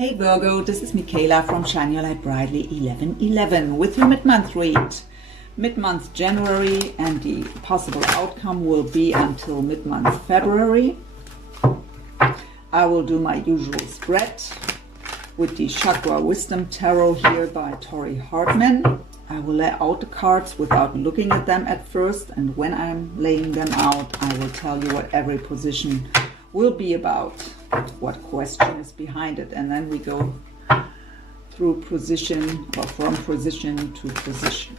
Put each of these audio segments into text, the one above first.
Hey Virgo, this is Michaela from Shine Your Light Brightly 1111 with your mid-month read. Mid-month January, and the possible outcome will be until mid-month February. I will do my usual spread with the Chakra Wisdom Tarot here by Tori Hartman. I will lay out the cards without looking at them at first, and when I'm laying them out, I will tell you what every position will be about, what question is behind it, and then we go through position, or from position to position.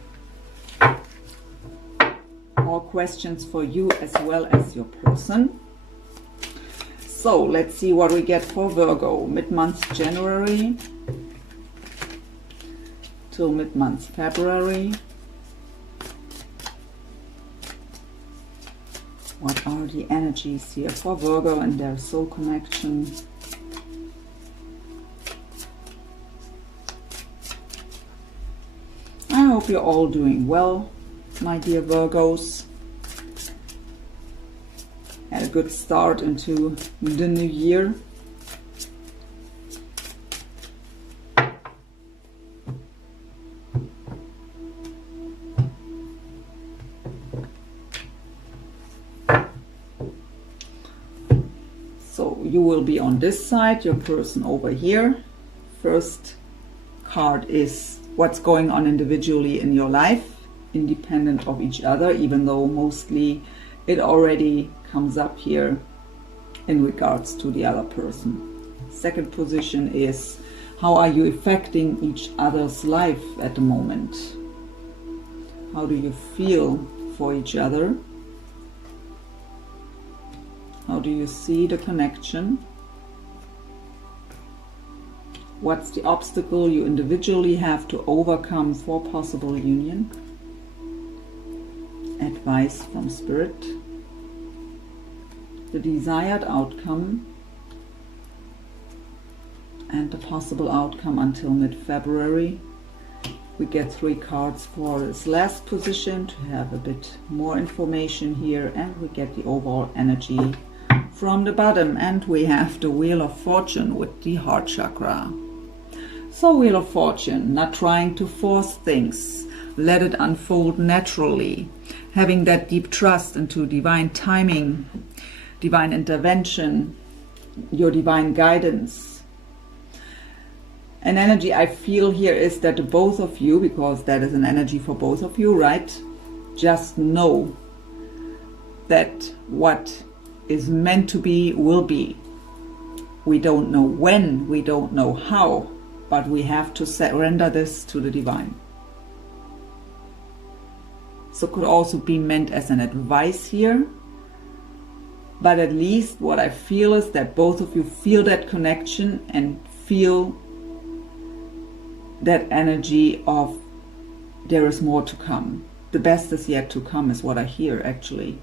All questions for you as well as your person. So let's see what we get for Virgo, mid-month January till mid-month February. What are the energies here for Virgo and their soul connection? I hope you're all doing well, my dear Virgos. Had a good start into the new year. You will be on this side, your person over here. First card is what's going on individually in your life, independent of each other, even though mostly it already comes up here in regards to the other person. Second position is how are you affecting each other's life at the moment? How do you feel for each other? How do you see the connection? What's the obstacle you individually have to overcome for possible union? Advice from Spirit. The desired outcome and the possible outcome until mid-February. We get 3 cards for this last position to have a bit more information here, and we get the overall energy from the bottom, and we have the Wheel of Fortune with the heart chakra. So Wheel of Fortune, not trying to force things, let it unfold naturally, having that deep trust into divine timing, divine intervention, your divine guidance. An energy I feel here is that the both of you, because that is an energy for both of you, right? Just know that what is meant to be will be. We don't know when, we don't know how, but we have to surrender this to the divine. So could also be meant as an advice here, but at least what I feel is that both of you feel that connection and feel that energy of there is more to come. The best is yet to come is what I hear actually.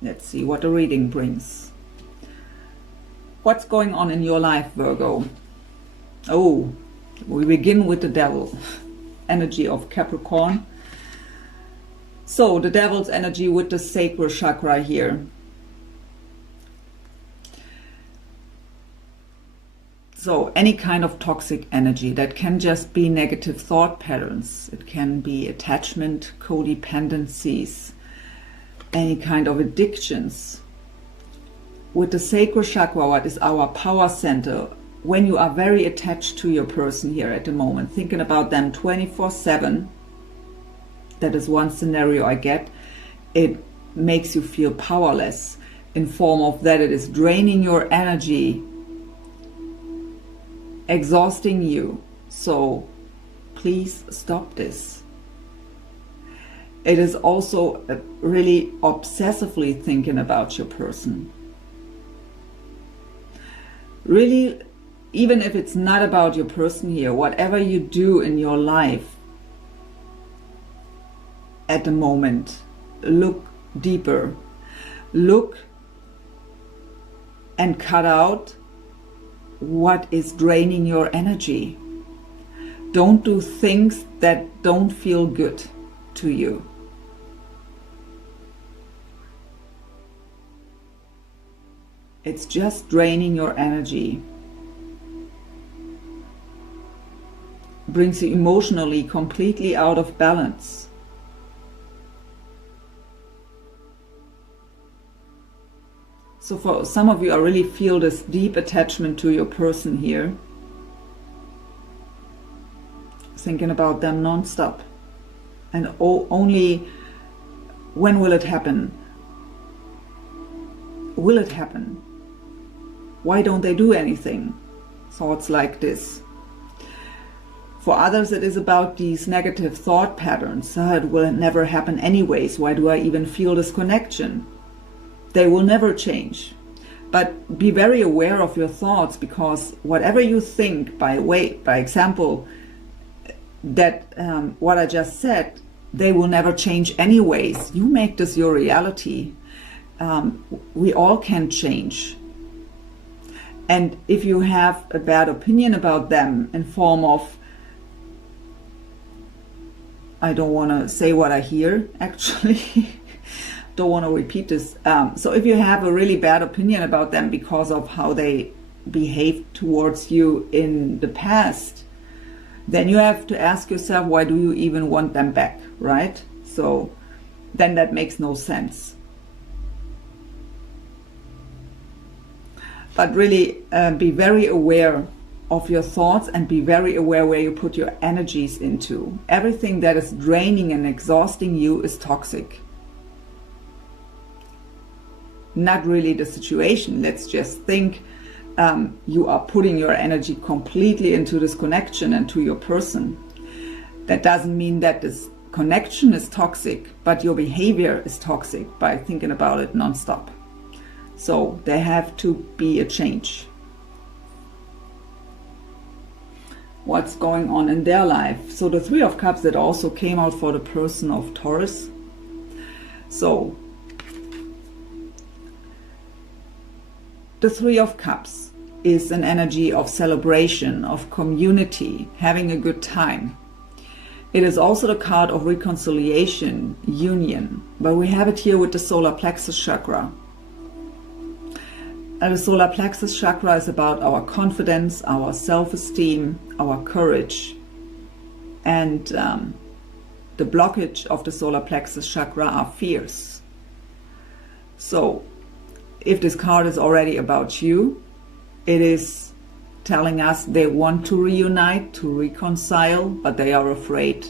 Let's see what the reading brings. What's going on in your life, Virgo? Oh, we begin with the Devil, energy of Capricorn. So the Devil's energy with the sacral chakra here. So any kind of toxic energy, that can just be negative thought patterns. It can be attachment, codependencies, any kind of addictions. With the sacral chakra, what is our power center, when you are very attached to your person here at the moment, thinking about them 24/7, that is one scenario I get, it makes you feel powerless, in form of that it is draining your energy, exhausting you. So please stop this. It is also really obsessively thinking about your person. Really, even if it's not about your person here, whatever you do in your life at the moment, look deeper. Look and cut out what is draining your energy. Don't do things that don't feel good to you. It's just draining your energy. brings you emotionally completely out of balance. So for some of you, I really feel this deep attachment to your person here. Thinking about them non-stop. And only when will it happen? Will it happen? Why don't they do anything? Thoughts like this. For others, it is about these negative thought patterns. It will never happen anyways. Why do I even feel this connection? They will never change. But be very aware of your thoughts, because whatever you think, by example, that what I just said, they will never change anyways. You make this your reality. We all can change. And if you have a bad opinion about them in form of, I don't want to say what I hear, actually. Don't want to repeat this. So if you have a really bad opinion about them because of how they behaved towards you in the past, then you have to ask yourself, why do you even want them back, right? So then that makes no sense. But really be very aware of your thoughts and be very aware where you put your energies into. Everything that is draining and exhausting you is toxic. Not really the situation. Let's just think you are putting your energy completely into this connection and to your person. That doesn't mean that this connection is toxic, but your behavior is toxic by thinking about it non-stop. So there have to be a change. What's going on in their life? So the Three of Cups, that also came out for the person of Taurus. So the Three of Cups is an energy of celebration, of community, having a good time. It is also the card of reconciliation, union, but we have it here with the solar plexus chakra. And the solar plexus chakra is about our confidence, our self-esteem, our courage. And the blockage of the solar plexus chakra are fears. So if this card is already about you, it is telling us they want to reunite, to reconcile, but they are afraid.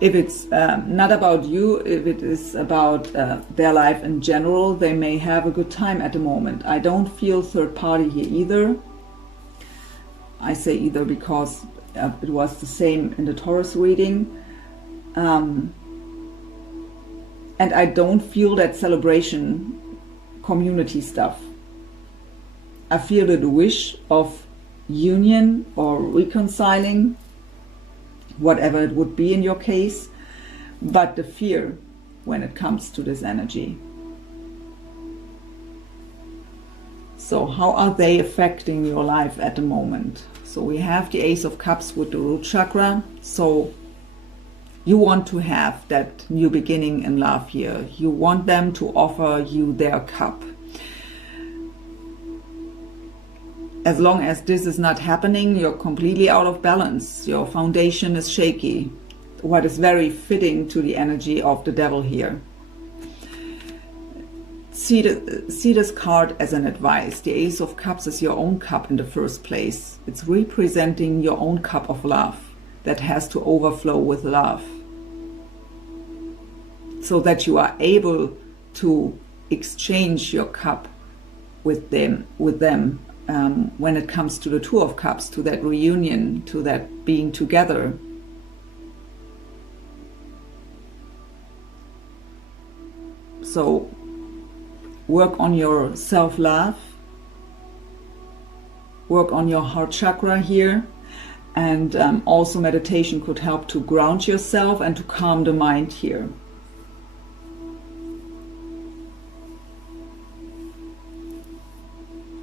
If it's not about you, if it is about their life in general, they may have a good time at the moment. I don't feel third party here either. I say either because it was the same in the Taurus reading. And I don't feel that celebration community stuff. I feel the wish of union or reconciling, whatever it would be in your case, but the fear when it comes to this energy. So how are they affecting your life at the moment? So we have the Ace of Cups with the root chakra. So you want to have that new beginning in love here. You want them to offer you their cup. As long as this is not happening, you're completely out of balance. Your foundation is shaky. What is very fitting to the energy of the devil here. See this card as an advice. The Ace of Cups is your own cup in the first place. It's representing your own cup of love that has to overflow with love, so that you are able to exchange your cup with them when it comes to the Two of Cups, to that reunion, to that being together. So work on your self-love, work on your heart chakra here, and also meditation could help to ground yourself and to calm the mind here.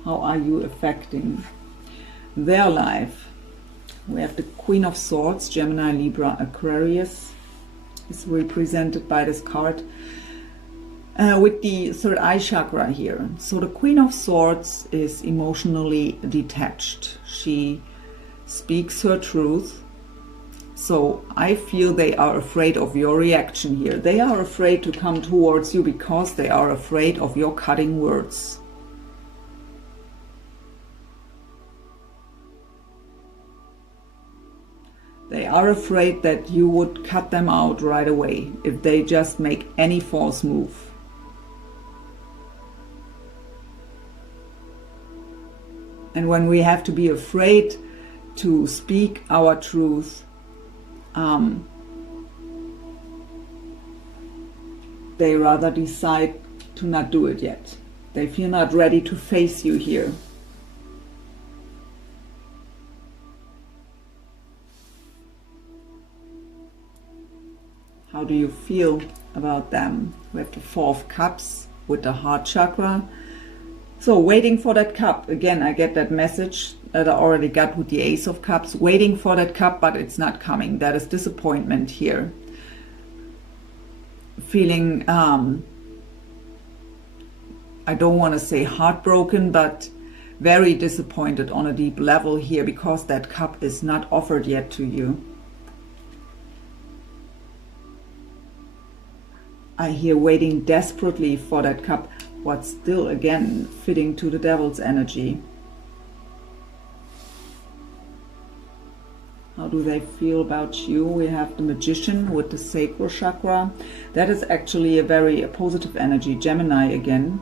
How are you affecting their life? We have the Queen of Swords, Gemini, Libra, Aquarius is represented by this card. with the third eye chakra here. So the Queen of Swords is emotionally detached. She speaks her truth. So I feel they are afraid of your reaction here. They are afraid to come towards you because they are afraid of your cutting words. They are afraid that you would cut them out right away if they just make any false move. And when we have to be afraid to speak our truth, they rather decide to not do it yet. They feel not ready to face you here. How do you feel about them? We have the Four of Cups with the heart chakra. So waiting for that cup. Again, I get that message that I already got with the Ace of Cups. Waiting for that cup, but it's not coming. That is disappointment here. Feeling, I don't want to say heartbroken, but very disappointed on a deep level here because that cup is not offered yet to you. I hear waiting desperately for that cup, what's still again fitting to the Devil's energy. How do they feel about you? We have the Magician with the sacral chakra. That is actually a very positive energy, Gemini again.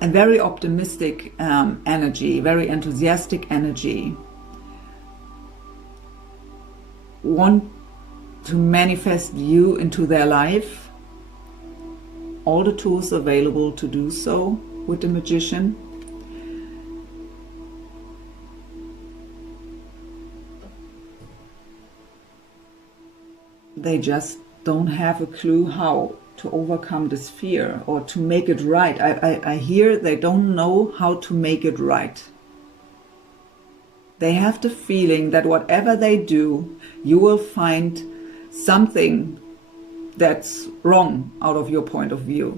And very optimistic energy, very enthusiastic energy. Want to manifest you into their life. All the tools available to do so with the Magician. They just don't have a clue how to overcome this fear or to make it right. I hear they don't know how to make it right. They have the feeling that whatever they do, you will find something that's wrong out of your point of view.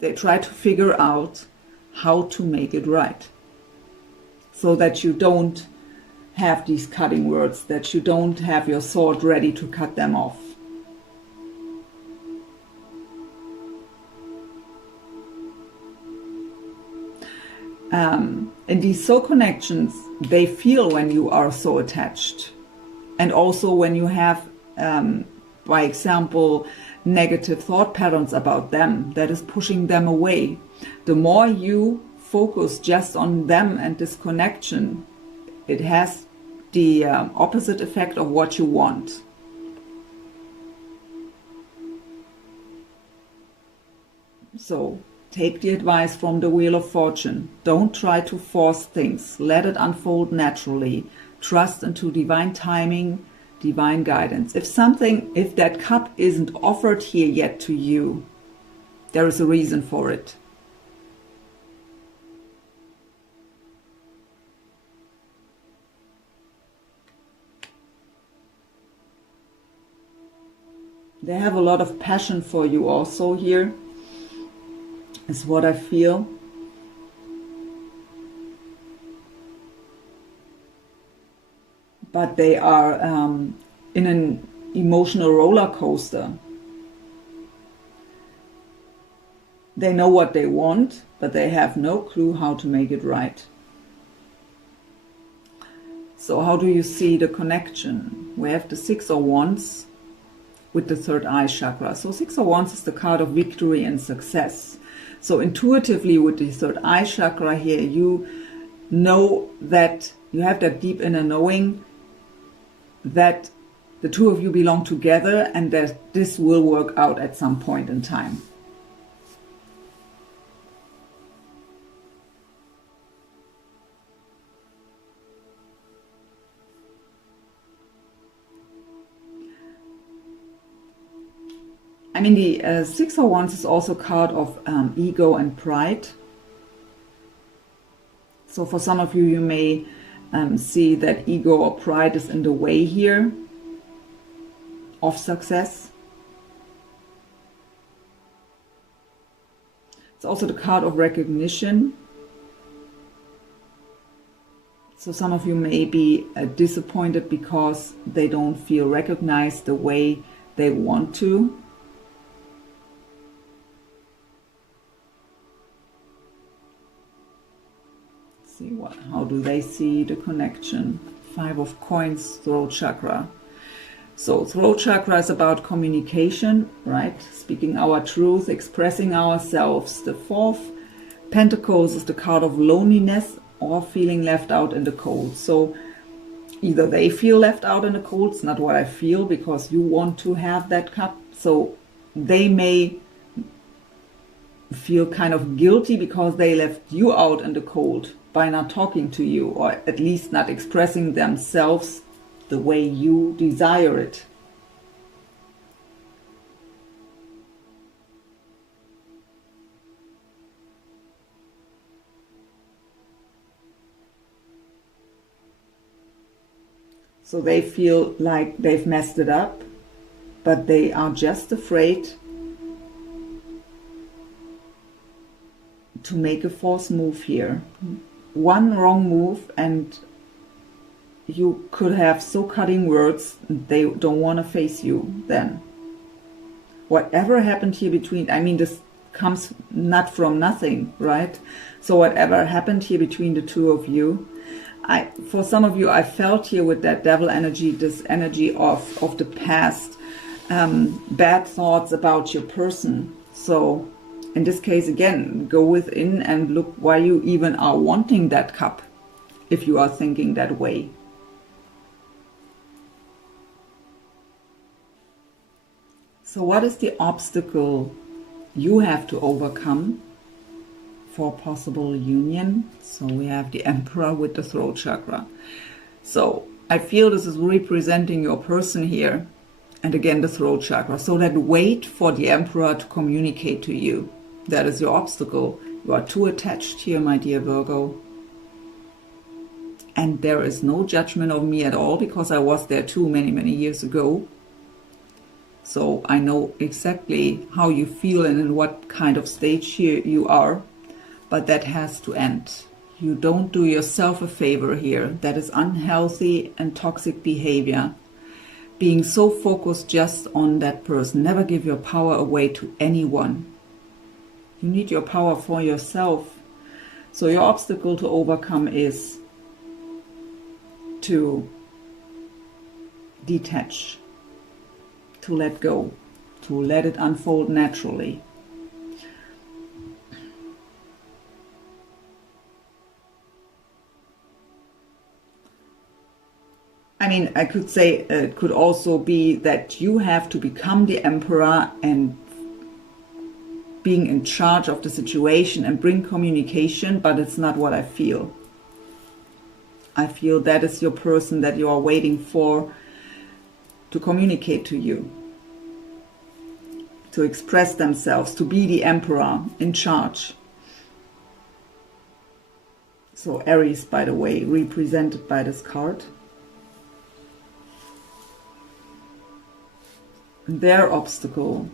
They try to figure out how to make it right so that you don't have these cutting words, that you don't have your sword ready to cut them off. In these soul connections, they feel when you are so attached. And also when you have, by example, negative thought patterns about them, that is pushing them away. The more you focus just on them and this connection, it has the opposite effect of what you want. So take the advice from the Wheel of Fortune. Don't try to force things. Let it unfold naturally. Trust into divine timing, divine guidance. If that cup isn't offered here yet to you, there is a reason for it. They have a lot of passion for you also here, is what I feel. But they are in an emotional roller coaster. They know what they want, but they have no clue how to make it right. So how do you see the connection? We have the Six of Wands with the third eye chakra. So Six of Wands is the card of victory and success. So intuitively with the third eye chakra here, you know that you have that deep inner knowing that the two of you belong together and that this will work out at some point in time. I mean, the Six of Wands is also a card of ego and pride. So for some of you, you may see that ego or pride is in the way here. of success. It's also the card of recognition. So some of you may be disappointed because they don't feel recognized the way they want to. See how do they see the connection? 5 of Coins, throat chakra. So throat chakra is about communication, right? Speaking our truth, expressing ourselves. The 4th Pentacles is the card of loneliness or feeling left out in the cold. So either they feel left out in the cold, it's not what I feel, because you want to have that cup. So they may feel kind of guilty because they left you out in the cold by not talking to you, or at least not expressing themselves the way you desire it. So they feel like they've messed it up, but they are just afraid to make a false move here. One wrong move and you could have so cutting words, they don't want to face you then. Whatever happened here between, I mean, this comes not from nothing, right? So whatever happened here between the two of you, for some of you, I felt here with that devil energy, this energy of the past, bad thoughts about your person. So in this case, again, go within and look why you even are wanting that cup, if you are thinking that way. So what is the obstacle you have to overcome for possible union? So we have the Emperor with the throat chakra. So I feel this is representing your person here. And again, the throat chakra. So that wait for the Emperor to communicate to you. That is your obstacle. You are too attached here, my dear Virgo. And there is no judgment of me at all, because I was there too many, many years ago. So I know exactly how you feel and in what kind of stage here you are. But that has to end. You don't do yourself a favor here. That is unhealthy and toxic behavior. Being so focused just on that person. Never give your power away to anyone. You need your power for yourself. So your obstacle to overcome is to detach, to let go, to let it unfold naturally. I mean, I could say it could also be that you have to become the Emperor and being in charge of the situation and bring communication, but it's not what I feel. I feel that is your person that you are waiting for to communicate to you, to express themselves, to be the Emperor in charge. So Aries, by the way, represented by this card. Their obstacle,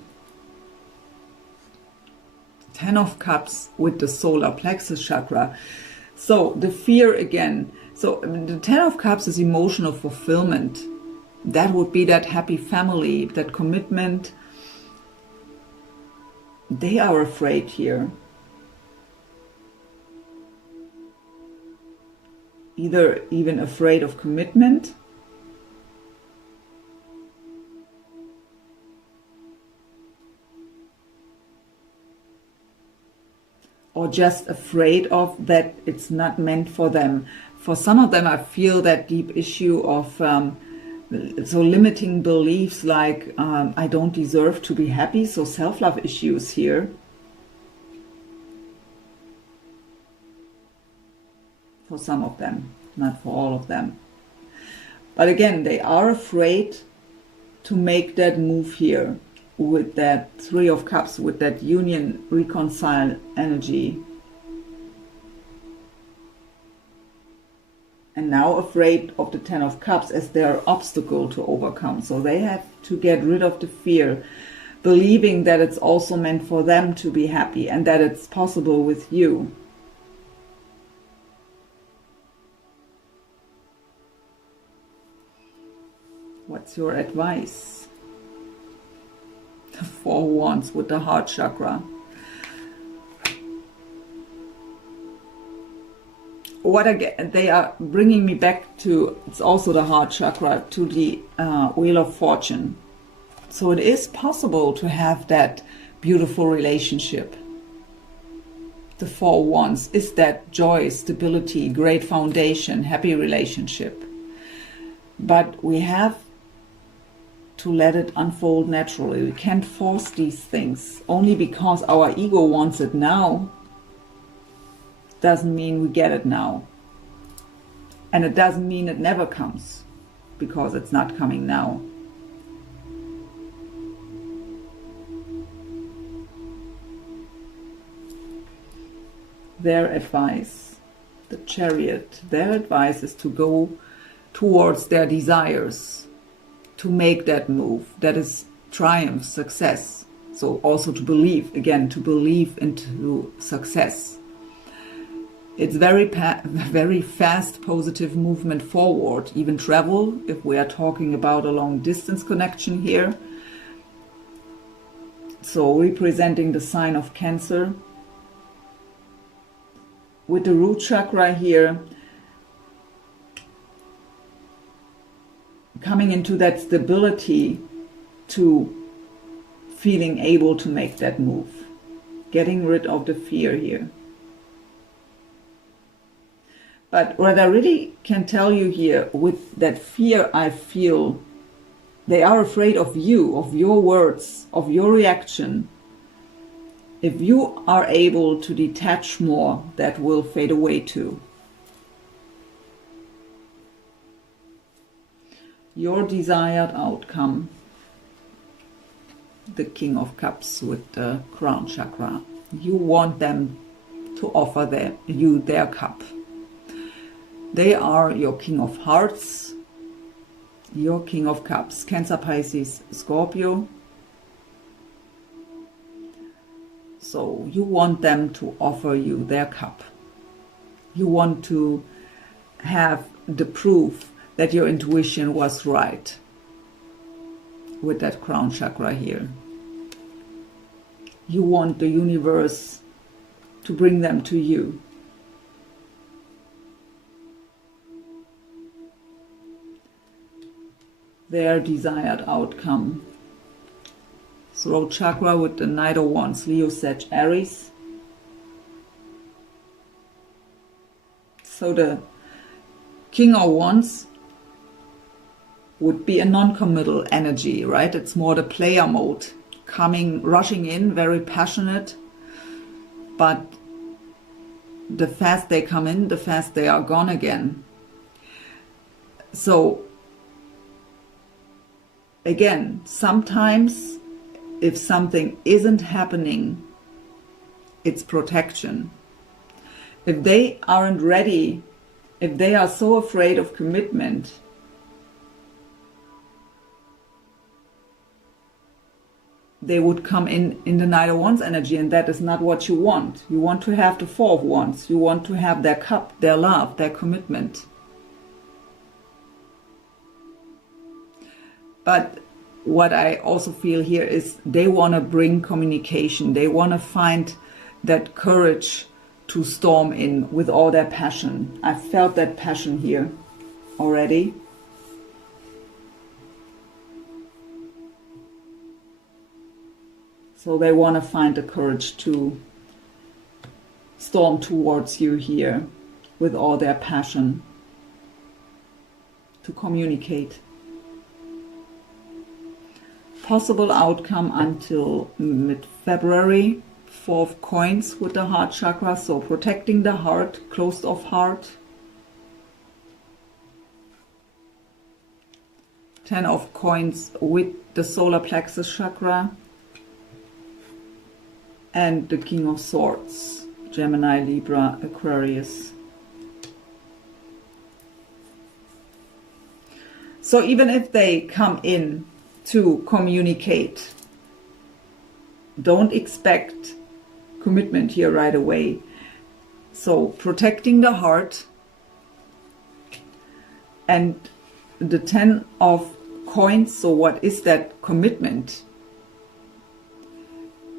10 of Cups with the solar plexus chakra. So the fear again. So the 10 of Cups is emotional fulfillment. That would be that happy family, that commitment. They are afraid here. Either even afraid of commitment, or just afraid of that it's not meant for them. For some of them, I feel that deep issue of so limiting beliefs like I don't deserve to be happy. So self-love issues here. For some of them, not for all of them. But again, they are afraid to make that move here. With that 3 of Cups, with that union, reconcile energy. and now afraid of the Ten of Cups as their obstacle to overcome. So they have to get rid of the fear, believing that it's also meant for them to be happy and that it's possible with you. What's your advice? The Four Wands with the heart chakra. What again, they are bringing me back to, it's also the heart chakra, to the Wheel of Fortune. So it is possible to have that beautiful relationship. The Four Wands is that joy, stability, great foundation, happy relationship. But we have to let it unfold naturally. We can't force these things. Only because our ego wants it now doesn't mean we get it now. And it doesn't mean it never comes, because it's not coming now. Their advice, the Chariot, their advice is to go towards their desires, to make that move. That is triumph, success. So also to believe, again, to believe into success. It's very fast, positive movement forward, even travel, if we are talking about a long distance connection here. So representing the sign of Cancer. With the root chakra here, coming into that stability to feeling able to make that move, getting rid of the fear here. But what I really can tell you here, with that fear I feel, they are afraid of you, of your words, of your reaction. If you are able to detach more, that will fade away too. Your desired outcome, the King of Cups with the crown chakra. You want them to offer you their cup. They are your King of Hearts, your King of Cups, Cancer, Pisces, Scorpio. So you want them to offer you their cup. You want to have the proof that your intuition was right with that crown chakra here. You want the universe to bring them to you. Their desired outcome. Throat chakra with the Knight of Wands, Leo, Sag, Aries. So the King of Wands would be a non-committal energy, right? It's more the player mode, rushing in, very passionate, but the fast they come in, the fast they are gone again. So again, sometimes if something isn't happening, it's protection. If they aren't ready, if they are so afraid of commitment, they would come in the Knight of Wands energy, and that is not what you want. You want to have the Four of Wands. You want to have their cup, their love, their commitment. But what I also feel here is they want to bring communication. They want to find that courage to storm in with all their passion. I felt that passion here already. So they want to find the courage to storm towards you here with all their passion, to communicate. Possible outcome until mid-February. Four of Coins with the heart chakra, so protecting the heart, closed off heart. Ten of Coins with the solar plexus chakra. And the King of Swords, Gemini, Libra, Aquarius. So even if they come in to communicate, don't expect commitment here right away. So protecting the heart, and the 10 of coins. So what is that commitment?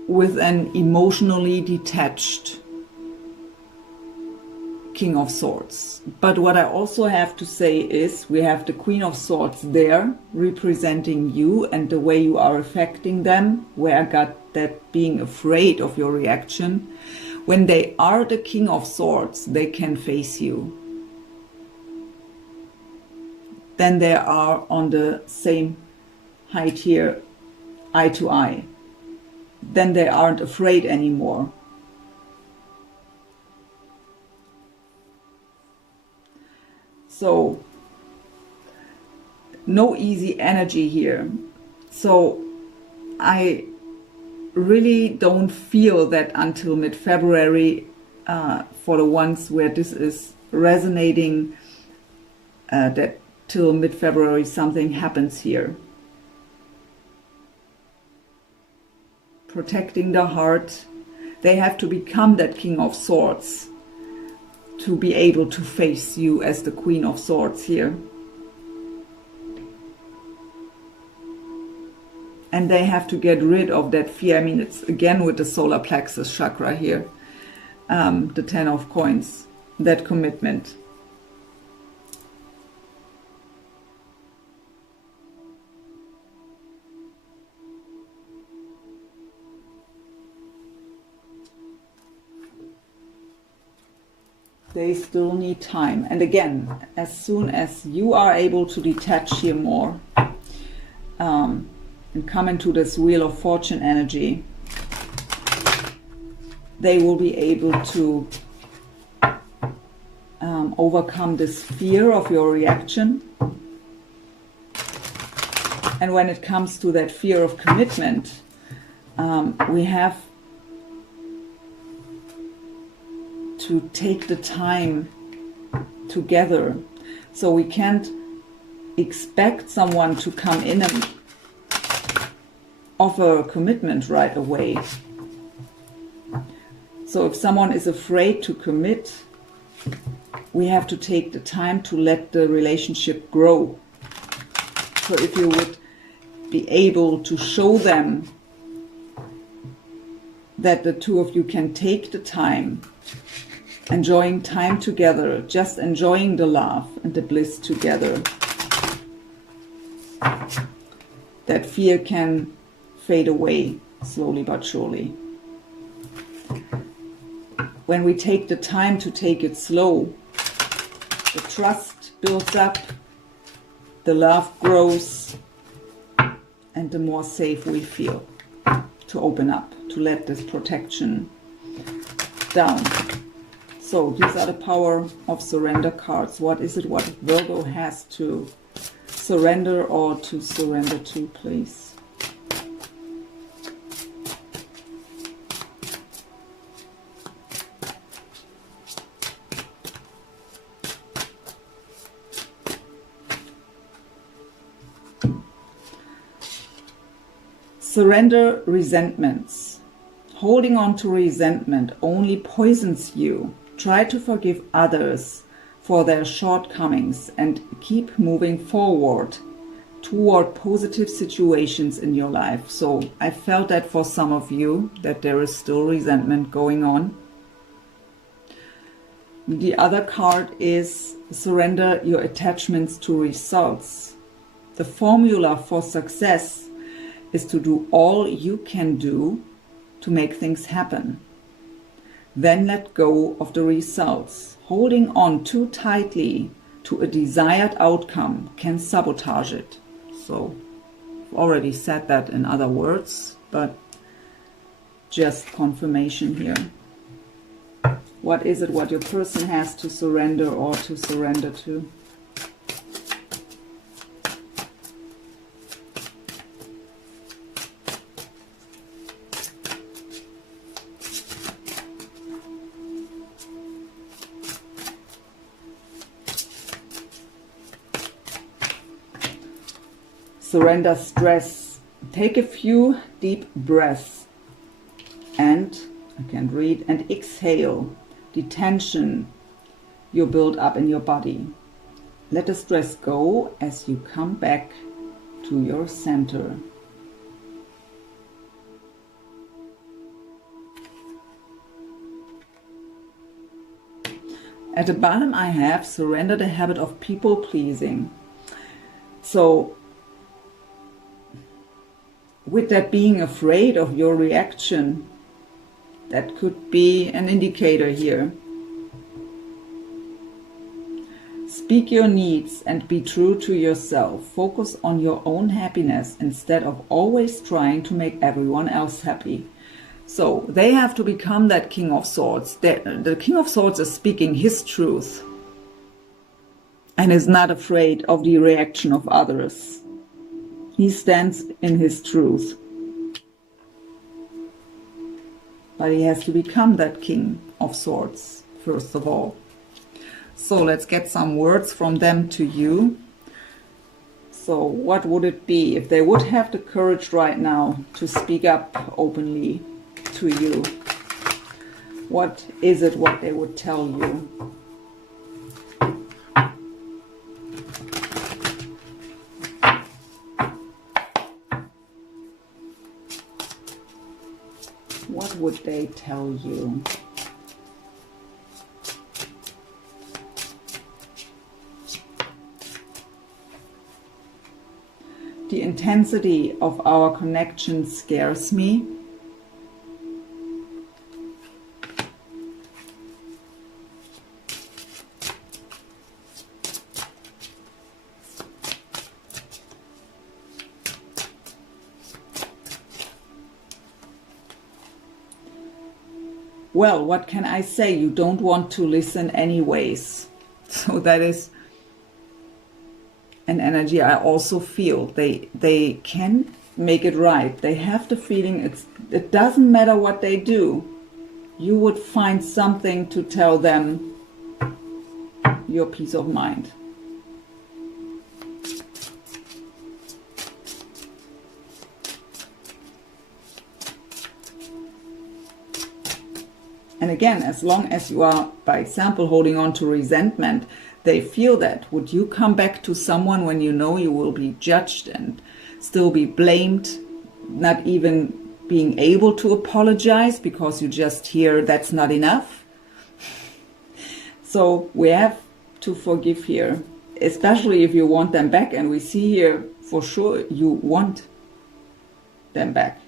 With an emotionally detached King of Swords. But what I also have to say is we have the Queen of Swords there representing you and the way you are affecting them, where I got that being afraid of your reaction. When they are the King of Swords, they can face you. Then they are on the same height here, eye to eye. Then they aren't afraid anymore. So, no easy energy here. So, I really don't feel that until mid-February, for the ones where this is resonating, that till mid-February something happens here. Protecting the heart. They have to become that King of Swords to be able to face you as the Queen of Swords here. And they have to get rid of that fear. I mean, it's again with the solar plexus chakra here, the 10 of coins, that commitment. They still need time. And again, as soon as you are able to detach here more and come into this Wheel of Fortune energy, they will be able to overcome this fear of your reaction. And when it comes to that fear of commitment, we have to take the time together. So we can't expect someone to come in and offer a commitment right away. So if someone is afraid to commit, we have to take the time to let the relationship grow. So if you would be able to show them that the two of you can take the time, enjoying time together, just enjoying the love and the bliss together, that fear can fade away slowly but surely. When we take the time to take it slow, the trust builds up, the love grows, and the more safe we feel to open up, to let this protection down. So these are the power of surrender cards. What is it what Virgo has to surrender or to surrender to, please? Surrender resentments. Holding on to resentment only poisons you. Try to forgive others for their shortcomings and keep moving forward toward positive situations in your life. So I felt that for some of you, that there is still resentment going on. The other card is surrender your attachments to results. The formula for success is to do all you can do to make things happen. Then let go of the results. Holding on too tightly to a desired outcome can sabotage it. So, I've already said that in other words, but just confirmation here. What is it what your person has to surrender or to surrender to? surrender stress. Take a few deep breaths and, I can't read, and exhale the tension you build up in your body. Let the stress go as you come back to your center. At the bottom I have surrender the habit of people pleasing. So with that being afraid of your reaction, that could be an indicator here. Speak your needs and be true to yourself. Focus on your own happiness instead of always trying to make everyone else happy. So they have to become that King of Swords. The King of Swords is speaking his truth and is not afraid of the reaction of others. He stands in his truth. But he has to become that King of Swords, first of all. So let's get some words from them to you. So what would it be if they would have the courage right now to speak up openly to you? What is it what they would tell you? What would they tell you? The intensity of our connection scares me. Well, what can I say? You don't want to listen anyways. So that is an energy I also feel. They can make it right. They have the feeling it doesn't matter what they do. You would find something to tell them your peace of mind. And again, as long as you are, by example, holding on to resentment, they feel that. Would you come back to someone when you know you will be judged and still be blamed, not even being able to apologize because you just hear that's not enough? So we have to forgive here, especially if you want them back. And we see here for sure you want them back.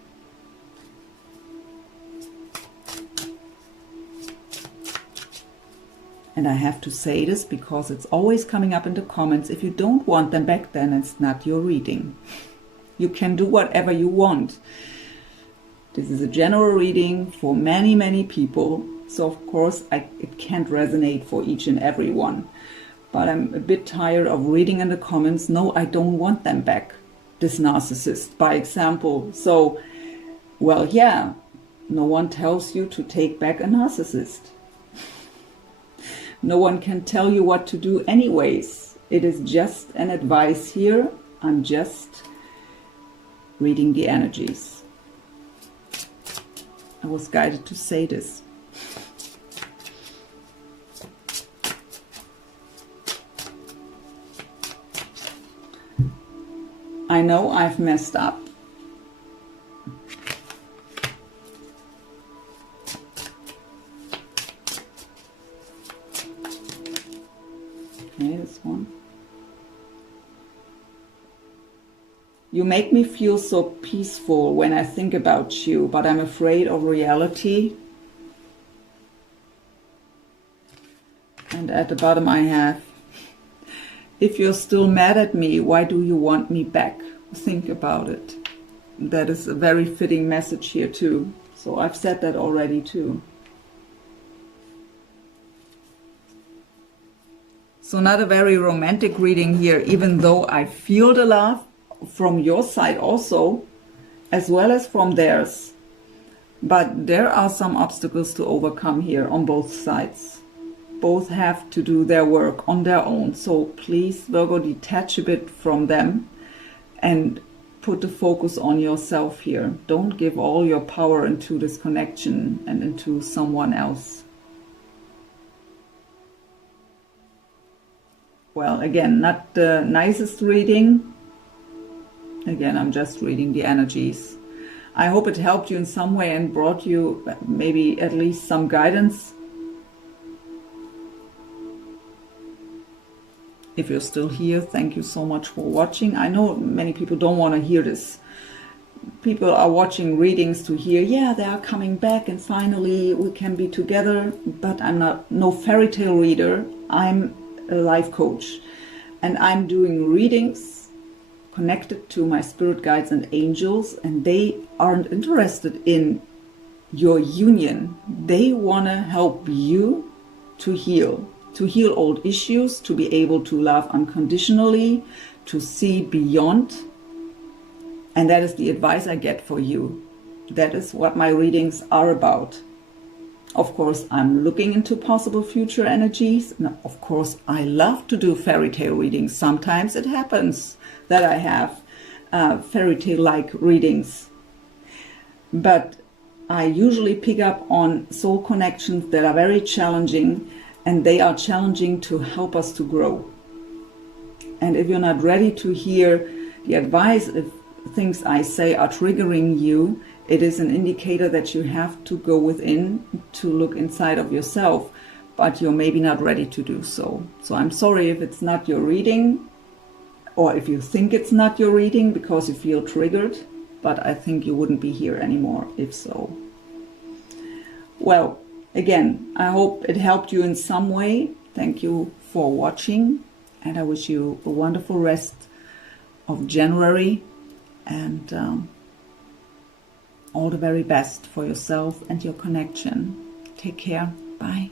And I have to say this because it's always coming up in the comments. If you don't want them back, then it's not your reading. You can do whatever you want. This is a general reading for many, many people. So of course, it can't resonate for each and every one. But I'm a bit tired of reading in the comments, no, I don't want them back, this narcissist, by example. So, well, yeah, no one tells you to take back a narcissist. No one can tell you what to do anyways. It is just an advice here. I'm just reading the energies. I was guided to say this. I know I've messed up. Okay, this one. You make me feel so peaceful when I think about you, but I'm afraid of reality. And at the bottom I have, if you're still mad at me, why do you want me back? Think about it. That is a very fitting message here too. So I've said that already too. So not a very romantic reading here, even though I feel the love from your side also, as well as from theirs. But there are some obstacles to overcome here on both sides. Both have to do their work on their own. So please, Virgo, detach a bit from them and put the focus on yourself here. Don't give all your power into this connection and into someone else. Well, again, not the nicest reading. Again, I'm just reading the energies. I hope it helped you in some way and brought you maybe at least some guidance. If you're still here, thank you so much for watching. I know many people don't want to hear this. People are watching readings to hear, yeah, they are coming back and finally we can be together. But I'm not no fairy tale reader. I'm a life coach. And I'm doing readings connected to my spirit guides and angels. And they aren't interested in your union. They want to help you to heal old issues, to be able to love unconditionally, to see beyond. And that is the advice I get for you. That is what my readings are about. Of course, I'm looking into possible future energies. And of course, I love to do fairy tale readings. Sometimes it happens that I have fairy tale-like readings. But I usually pick up on soul connections that are very challenging, and they are challenging to help us to grow. And if you're not ready to hear the advice, if things I say are triggering you, it is an indicator that you have to go within to look inside of yourself, but you're maybe not ready to do so. So I'm sorry if it's not your reading, or if you think it's not your reading because you feel triggered, but I think you wouldn't be here anymore if so. Well, again, I hope it helped you in some way. Thank you for watching, and I wish you a wonderful rest of January, and all the very best for yourself and your connection. Take care. Bye.